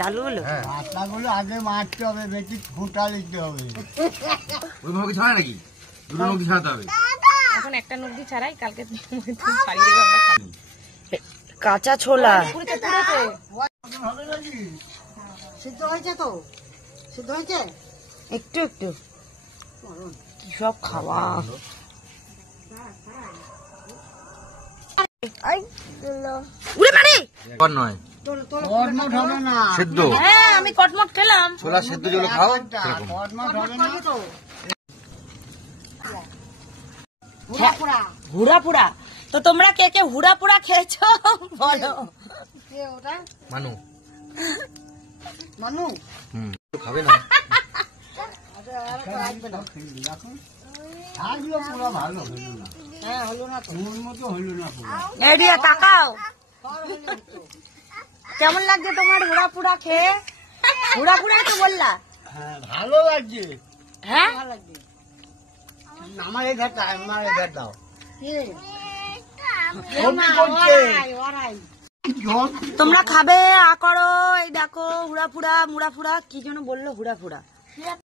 ডালগুলো পাতলাগুলো আগে মারতে হবে, বেশি ফুটা লিখতে হবে। ওইভাবে ছাড়া নাকি দুটো নদী ছাড়াতে হবে। এখন একটা নদী ছাড়াই, কালকে ছাড়িয়ে দেবো আমরা খাবো। কাঁচা ছোলা হবে নাকি? সিদ্ধ হয়েছে তো? সিদ্ধ হয়েছে? একটু একটু কি সব খাওয়া। উড়ে মারি নয় কটমট হবে না। সেদ্ধ হ্যাঁ, আমি কটমট খেলাম। ছোলা সেদ্ধ যেগুলো খাও সেরকম। কটমট হবে না। হুড়া পুড়া। তো তোমরা কে কে হুড়া পুড়া খেয়েছো বলো। মানু মানু খাবে না। আজও পুরো ভালো হলো না। হ্যাঁ, হলো না তো, তোর মতো হলো না পুরো। এদিকে তাকাও, কেমন লাগছে তোমার হুড়া পুড়া খেয়ে? হুড়া পুড়াই তো বললা। হ্যাঁ, ভালো লাগছে। হ্যাঁ, আমার এই ঘাটটা, আমার এই ঘাট দাও। তোমরা খাবে আ করো। এই দেখো হুড়া ফুড়া মুড়া ফুড়া কি যেন বললো, হুড়া ফুড়া।